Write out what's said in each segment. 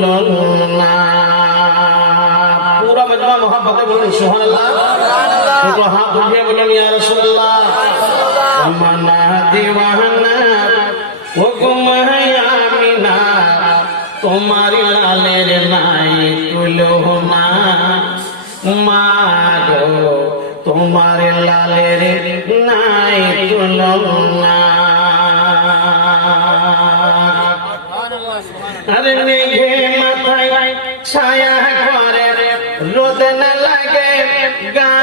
তুলনা। পুরা মজমা মোহাব্বতে বলুন সুবহানাল্লাহ। তো হাত উঠিয়ে বলুন ইয়া রাসূলুল্লাহ। আমানা দিওয়ানা ও গো মায়া আমিনা, তোমার লালের নাই তুলনা। মা গো তোমার লালের নাই তুলনা। আরে মেঘে মাথায় ছায়া করে, রোদ না লাগে গায়,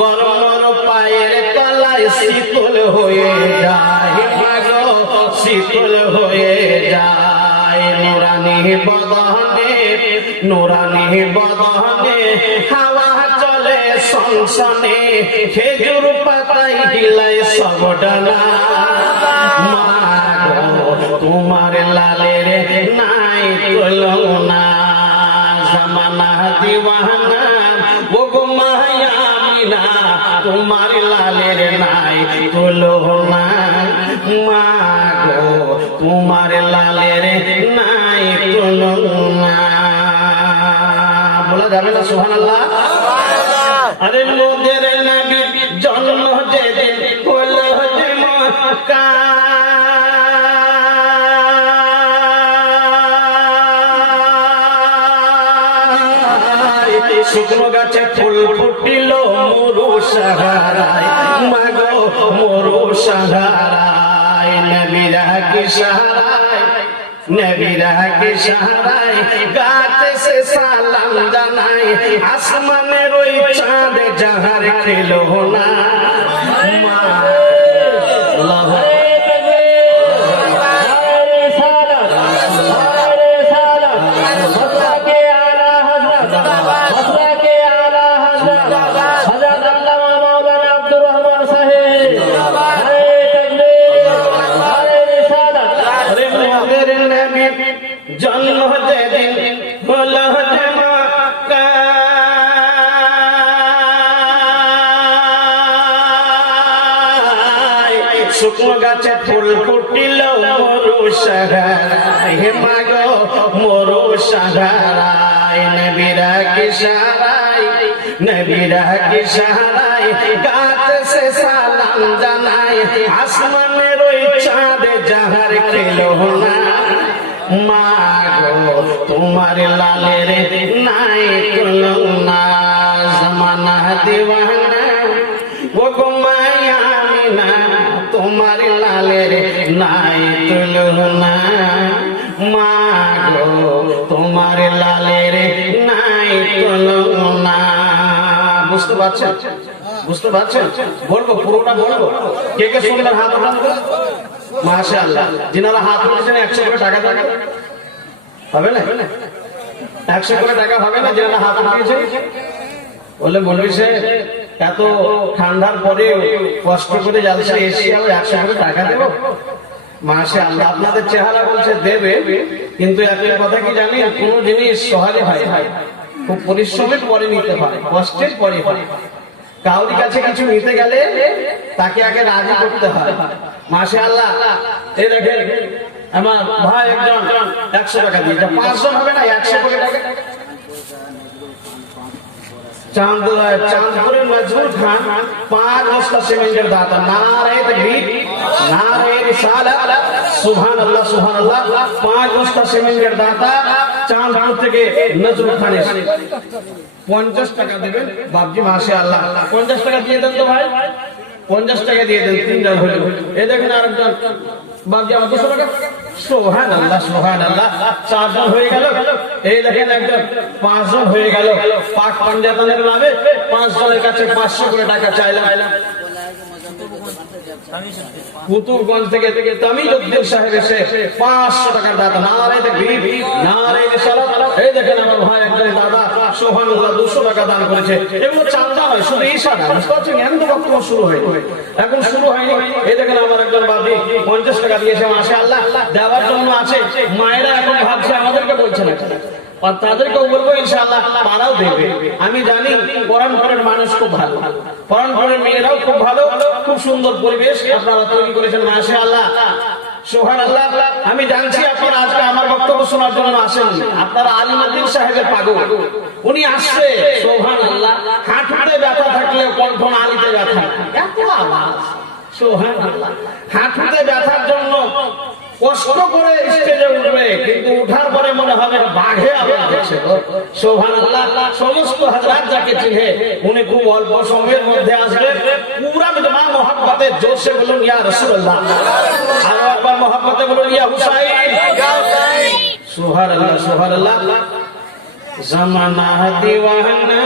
গরম পায়ের তলায় শীতল হয়ে যায়, মাগো শীতল হয়ে যায়। নুরানি বদনে, নুরানি বদনে হাওয়া চলে সনসনে, খেজুর পাতায় হিলায় সব ডানা। মাগো তোমার লালের নাই তুলনা। জামানা দিওয়ানা ও গো মায়া আমিনা, তোমার লালের নাই তুলনা। মাগো তোমার লালের নাই তুলনা। বলা যাবে না সুবহানাল্লাহ? আরে মোদের নবী জন্ম যেদিন হলো যে মক্কা, শুকনো গাছে ফুল ফুটিল মরু সাহারায়, মাগো মরু সাহারায়। নবীরা কি সাহারায়, নবীরা কি সাহারায়, গাছে সে সালাম জানায়, আসমানের ওই চাঁদ জাহার খেলো না। জন্ম যেদিন হলো যে মক্কা, শুকনো গাছে ফুল ফুটিল মরু সাহারায়, মাগো মরু সাহারায়। নবীরা কি সাহারায়, নবীরা কি সাহারায়, গাছে সে সালাম জানায়, আসমানের ওই চাঁদ জাহার খেলো না। মাগো তোমার লালের নাই তুলনা। জামানা দিওয়ানা ও গো মায়া আমিনা, তোমার লালের নাই তুলনা। মাগো তোমার লালের নাই তুলনা। বুঝতে পারছেন? বুঝতে পারছেন? বলবো পুরোটা বলবো। কে কে শুনলেন হাত উঠান? মাশাআল্লাহ। যিনারা হাত উঠেছেন 100 করে টাকা দেন। হবে না? 100 করে টাকা হবে না যিনারা হাত উঠিয়েছেন? বলে মৌলভী সাহেব এত ঠান্ডার পরে কষ্ট করে জালসা এসে আমি 100 করে টাকা দেব? মাশাআল্লাহ। আপনাদের চেহারা বলছে দেবে, কিন্তু একটা কথা কি জানি, কোন জিনিস সহজে হয় না, খুব পরিশ্রমের পরে নিতে হয়, কষ্টের পরে হয়। কাউরি কাছে কিছু নিতে গেলে তাকে আগে রাজি করতে হয়। মাশাআল্লাহ। এই দেখেন আমার ভাই একজন 100 টাকা দিয়েছে, 5 জন হবে না, 100 করে টাকা। চাঁদপুরের নজরুল খান 5 বস্তা সিমেন্টের দাতা। নারে তাকবীর, নারে রিসালাত, সুবহানাল্লাহ সুবহানাল্লাহ। 5 বস্তা সিমেন্টের দাতা চাঁদপুর থেকে নজরুল খান এসে 50 টাকা দেবেন বাপজি। মাশাআল্লাহ। 50 টাকা দিয়ে দেন তো ভাই, 50 টাকা দিয়ে দেন। 3 জন হলো। এই দেখেন আরেকজন বাপজি আমার 200 টাকা। সুবহানাল্লাহ সুবহানাল্লাহ। 4 জন হয়ে গেল। এই দেখেন একজন 5 জন হয়ে গেল। পাক পাঞ্জাতনের নামে 5 জনের কাছে 500 করে টাকা চাইলাম। কুতুবগঞ্জ থেকে তামিলউদ্দিন সাহেব এসে 500 টাকার দাতা। নারে তাকবীর, নারে রিসালাত। এই দেখেন আমার ভাই একজন দাদা সুবহানাল্লাহ 200 টাকা দান করেছে। এগুলো চাঁদা নয়, শুধু ইশারা। বুঝতে পারছেন? এমন বক্তব্য শুরু হয়নি, এখন শুরু হয়নি। এই দেখেন আমার একজন বাবি 50 টাকা দিয়েছে। মাশাআল্লাহ। দেওয়ার জন্য আছে। মায়েরা এখন ভাবছে আমাদেরকে বলছে না, আর তাদেরকেও বলবো ইনশাআল্লাহ তারাও দেবে। আমি জানি কোরআনের মানুষ খুব ভালো, কোরআনের মেয়েরাও খুব ভালো, খুব সুন্দর পরিবেশ আপনারা তৈরি করেছেন মাশাআল্লাহ সুবহানাল্লাহ। আমি জানছি আপনারা আজকে আমার বক্তব্য শোনার জন্য আসেন, আপনারা আলিমউদ্দিন সাহেবের পাগল, উনি আসছে সুবহানাল্লাহ। হাঁটুতে ব্যথা থাকলেও কণ্ঠ নালীতে ব্যথা, এত আওয়াজ সুবহানাল্লাহ। হাঁটুতে ব্যথার জন্য কষ্ট করে স্টেজে উঠবে, কিন্তু উঠার পরে মনে হবে বাঘে আওয়াজ দিচ্ছে সুবহানাল্লাহ। সমস্ত হযরত যাকে চিনে উনি খুব অল্প সময়ের মধ্যে আসবে, পুরা মা মোহাব্বতে জোশে বলুন ইয়া রাসূলুল্লাহ, আর একবার মোহাব্বতে বলুন ইয়া হুসাইন, সুবহানাল্লাহ সুবহানাল্লাহ। জামানা দিওয়ানা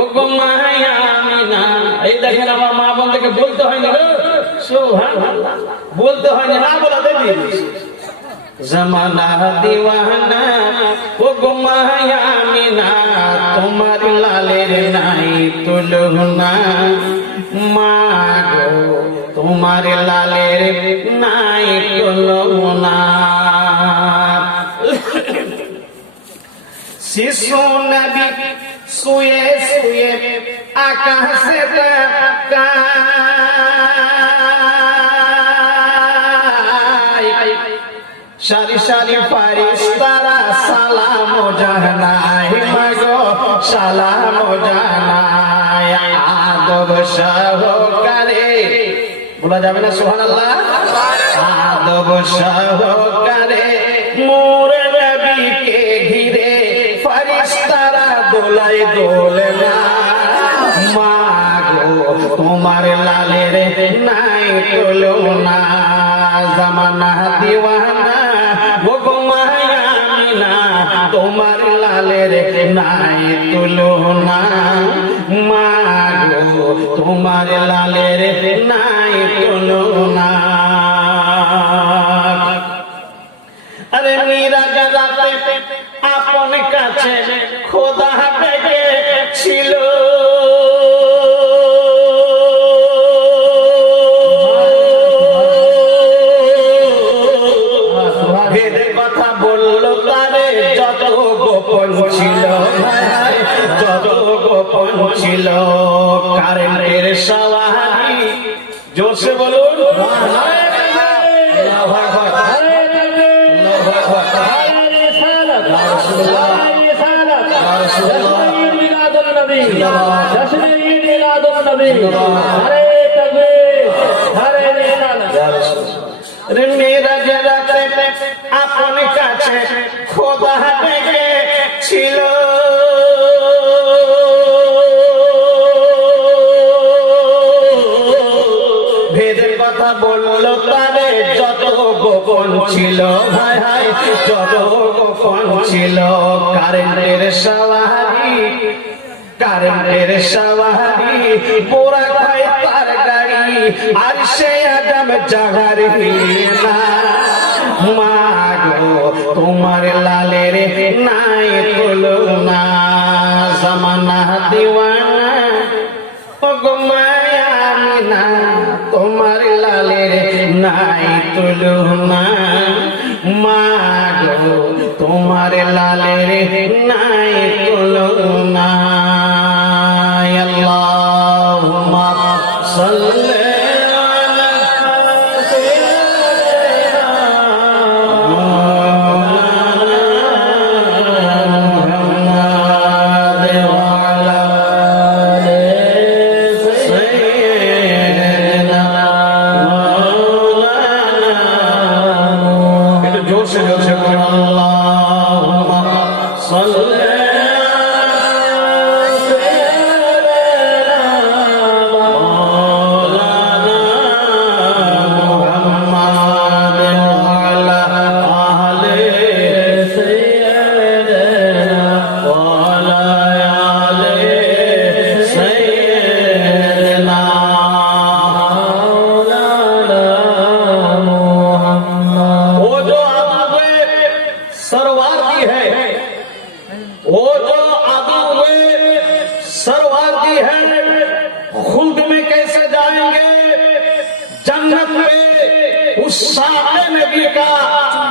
ও গো মায়া আমিনা, এই দেখেন আমার মা বোনদেরকে বলতে হয় না সুবহানাল্লাহ, বলতে হয় না, না বলাতে দিয়েছি। জামানা দিওয়ানা ও গো মায়া আমিনা, তোমার লালের নাই তুলনা, মা গো তোমার লালের নাই তুলনা। শিশু নবী শুয়ে শুয়ে আকাশে তাকায়, সারি সারি ফারিস্তারা সালাম জানায়, মাগো সালাম জানায়, আদব সহকারে, বলা যাবে না সুবহানাল্লাহ, আদব সহকারে মোরে নবীকে ঘিরে ফারিস্তারা দোলাই দোলনা, মা গো তোমার লালের নাই তুলনা। জামানা দিওয়ানা ও গো মায়া আমিনা, তোমার লালের নাই তুলনা, মা গো তোমার লালের নাই তুলনা। আরে মিরাজ রাতে আপন কাছে খোদা ডেকেছিল, ভেদের কথা বললো তারে যত গোপন ছিল, যত গোপন ছিল, কারেন্টের সওয়ারি জোরসে বলুন আপন কাছে খোদা ডেকেছিল, ভেদের কথা বললো তারে যত গোপন ছিল, হায় হায় যত গোপন ছিল, কারেন্টের সওয়ারি, কারেন্টের সওয়ারি পোড়া খায় তার গাড়ি, আর সে আদম জাগার হিনা, মা গো তোমার লালের নাই তুলনা। জামানা দিওয়ানা ও গো মায়া আমিনা, তোমার লালের নাই তুলনা, মা গো তোমার লালের নাই তুলনা। আল্লাহুম্মা সাল্লি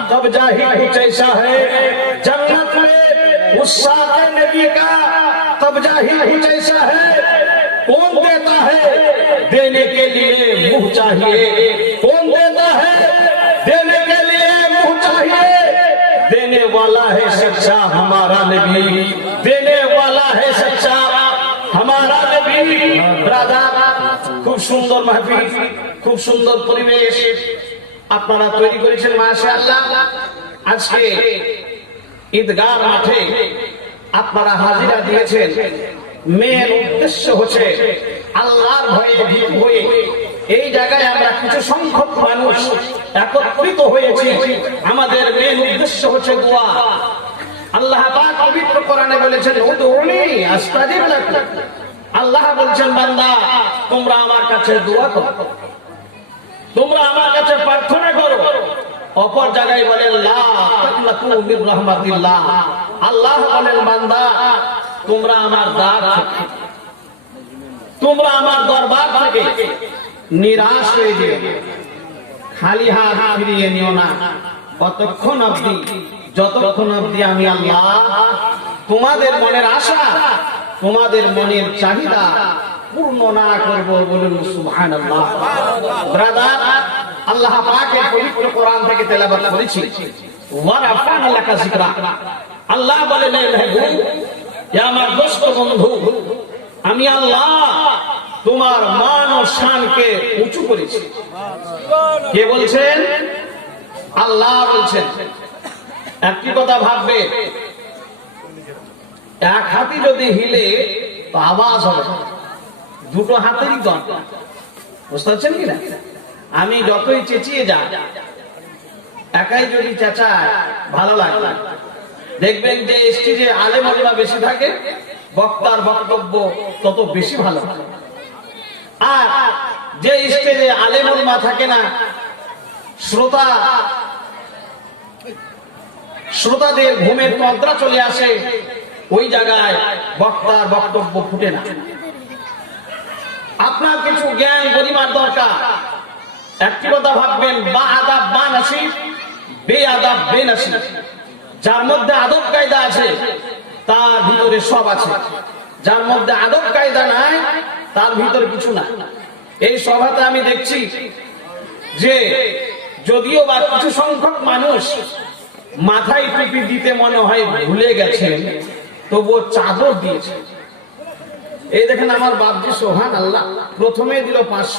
कब्जा ही कुछ ऐसा है, जन्नत में गुस्सा है नबी का कब्जा ही कुछ ऐसा है, कौन देता है देने के लिए मुंह चाहिए, कौन देता है देने के लिए मुंह चाहिए, देने वाला है सच्चा हमारा नबी, देने वाला है सच्चा हमारा नबी। ब्रादार, খুব সুন্দর মাহফিল, খুব সুন্দর পরিবেশ আপনারা তৈরি করেছেন মাশাআল্লাহ। আজকে ঈদগাহ মাঠে আপনারা হাজিরা দিয়েছেন, মেন উদ্দেশ্য হচ্ছে আল্লাহর ভয়ে ভীত হয়ে এই জায়গায় আমরা কিছু সংখ্যক মানুষ একত্রিত হয়েছি। আমাদের মেন উদ্দেশ্য হচ্ছে দোয়া। আল্লাহ পাক পবিত্র কোরআনে বলেছেন উদউনি আস্তাজিব লাকুম, আল্লাহ বলছেন বান্দা তোমরা আমার কাছে দোয়া করো, তোমরা আমার কাছে প্রার্থনা করো। অপর জায়গায় বলেন লা তাকনাতু মির রাহমাতিল্লাহ, আল্লাহ বলেন বান্দা তোমরা আমার দ্বার থেকে, তোমরা আমার দরবার থেকে নিরাশ হয়ে যেও, খালি হাত ফিরিয়ে নিও না কতক্ষণ অবধি, যতক্ষণ অবধি আমি আল্লাহ তোমাদের মনের আশা, তোমাদের মনের চাহিদা পূর্ণ না করব। বলুন সুবহানাল্লাহ। ব্রাদার, আল্লাহ পাকের পবিত্র কোরআন থেকে তেলাওয়াত করেছি ওয়া রাফা'না লাকা যিকরা। আল্লাহ বলেন হে মাহবুব, হে আমার দোস্ত বন্ধু, আমি আল্লাহ তোমার মান ও শানকে উঁচু করেছি। কে বলছেন? আল্লাহ বলছেন। একটি কথা ভাববে, এক হাতি যদি হিলে তো আওয়াজ হবে, দুটো হাতেরই দরকার। বুঝতে পারছেন কিনা? আমি যতই চেঁচিয়ে যাই, একাই যদি চেঁচায় ভালো লাগে। দেখবেন যে স্টেজে আলেম ওলামা বেশি থাকে, বক্তার বক্তব্য তত বেশি ভালো। আর যে স্টেজে আলেম ওলামা থাকে না, শ্রোতাদের ঘুমের তন্ত্রা চলে আসে, ওই জায়গায় বক্তার বক্তব্য ফুটে না। আপনার কিছু জ্ঞান গরিমার দরকার। একটি কথা ভাববেন, বা আদাব বা নাসিব, বে আদাব বে নাসিব। যার মধ্যে আদব কায়দা আছে তার ভিতরে সব আছে, যার মধ্যে আদব কায়দা নাই তার ভিতরে কিছু না। এই সভাতে আমি দেখছি যে যদিও বা কিছু সংখ্যক মানুষ মাথায় টুপি দিতে মনে হয় ভুলে গেছেন, তবুও চাদর দিয়েছে। এই দেখেন আমার বাপজি সোহান আল্লাহ প্রথমে দিল 500